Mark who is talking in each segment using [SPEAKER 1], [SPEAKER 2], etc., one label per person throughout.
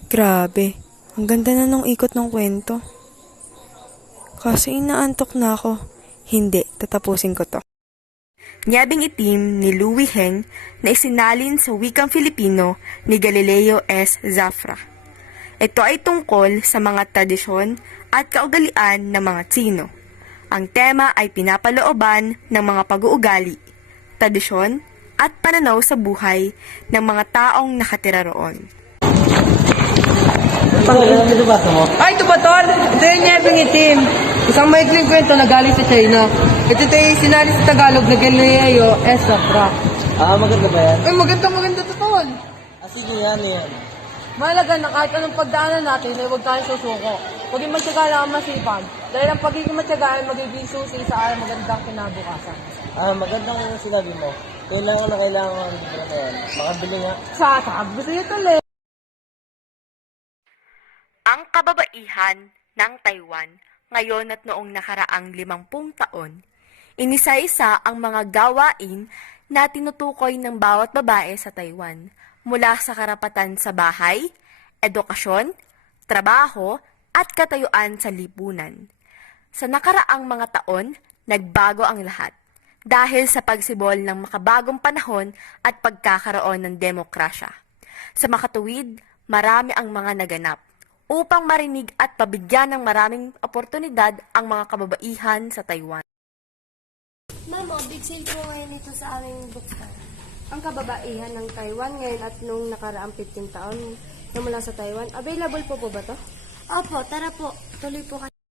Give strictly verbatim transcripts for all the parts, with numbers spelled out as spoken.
[SPEAKER 1] Grabe, ang ganda na nung ikot ng kwento. Kaso inaantok na ako. Hindi, tatapusin ko to. Nyabing Itim ni Louis Heng na isinalin sa wikang Filipino ni Galileo S. Zafra. Ito ay tungkol sa mga tradisyon at kaugalian ng mga Tsino. Ang tema ay pinapalooban ng mga pag-uugali, tradisyon at pananaw sa buhay ng mga taong nakatira roon.
[SPEAKER 2] Ay, ito ba, Tol? Ito yung Nyabing Itim. Isang maikling kwento na galing sa China. Ito ito yung sinali sa Tagalog na Galileo S. Zafra.
[SPEAKER 3] Ah, maganda ba yan?
[SPEAKER 2] Ay, maganda maganda to, Tol.
[SPEAKER 3] Ah, sige yan, yan.
[SPEAKER 2] Mahalaga na kahit anong pagdaanan natin ay huwag tayong susuko. Maging matyaga lang ang masipag. Dahil ang pagiging matyaga ay magiging susi sa ating magandang kinabukasan.
[SPEAKER 3] Ah, magandang sinabi mo. Kailangan na kailangan ano yan. Makabili nga.
[SPEAKER 2] Sa sabi sa'yo, Tol eh.
[SPEAKER 1] Ang kababaihan ng Taiwan ngayon at noong nakaraang limampung taon, inisa-isa ang mga gawain na tinutukoy ng bawat babae sa Taiwan mula sa karapatan sa bahay, edukasyon, trabaho, at katayuan sa lipunan. Sa nakaraang mga taon, nagbago ang lahat dahil sa pagsibol ng makabagong panahon at pagkakaroon ng demokrasya. Sa makatuwid, marami ang mga naganap upang marinig at pabigyan ng maraming oportunidad ang mga kababaihan sa Taiwan.
[SPEAKER 4] Mama, big sale po ngayon ito sa aming bookstore. Ang kababaihan ng Taiwan ngayon at nung nakaraang fifteen taon na mula sa Taiwan. Available po po ba to? Opo, tara po. Tuloy po kayo.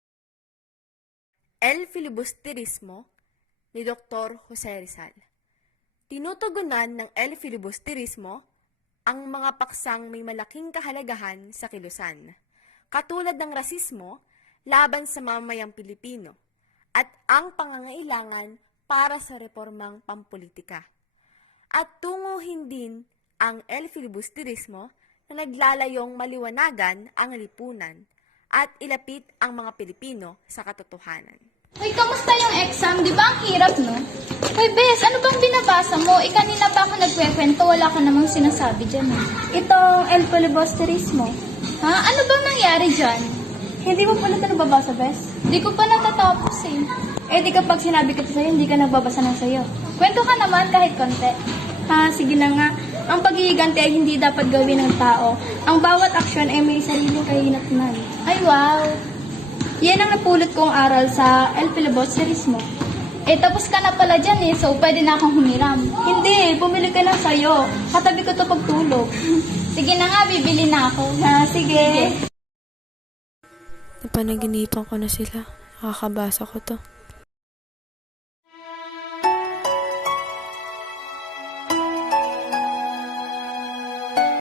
[SPEAKER 1] El Filibusterismo ni Doktor Jose Rizal. Tinutugunan ng El Filibusterismo ang mga paksang may malaking kahalagahan sa kilusan, katulad ng rasismo laban sa mamayang Pilipino at ang pangangailangan para sa reformang pampolitika. At tunguhin din ang El Filibusterismo na naglalayong maliwanagan ang lipunan at ilapit ang mga Pilipino sa katotohanan.
[SPEAKER 5] Hoy, kamusta yung exam? Di ba ang hirap, no? Hoy, Bes, ano bang binabasa mo? Eh, kanina pa ako nagkwekwento, wala ka namang sinasabi dyan, eh.
[SPEAKER 4] Itong El Filibusterismo.
[SPEAKER 5] Ha? Ano bang nangyari dyan?
[SPEAKER 4] Hindi mo pala ito nababasa, Bes?
[SPEAKER 5] Di ko pa natatapos, eh.
[SPEAKER 4] Eh, di kapag sinabi ko ito sa'yo, hindi ka nagbabasa ng sayo.
[SPEAKER 5] Kwento ka naman kahit konti.
[SPEAKER 4] Ha, sige na nga. Ang paghihiganti ay hindi dapat gawin ng tao. Ang bawat aksyon ay may sariling kahinatnan.
[SPEAKER 5] Ay, wow.
[SPEAKER 4] Yan ang napulot kong aral sa El Filibusterismo.
[SPEAKER 5] Eh, tapos ka na pala dyan, eh. So, pwede na akong humiram.
[SPEAKER 4] Hindi, bumili ka ng sayo. Katabi ko to pagtulog.
[SPEAKER 5] Sige na nga, bibili na ako.
[SPEAKER 4] Ha, sige.
[SPEAKER 1] Napanaginipan ko na sila. Nakakabasa ko to.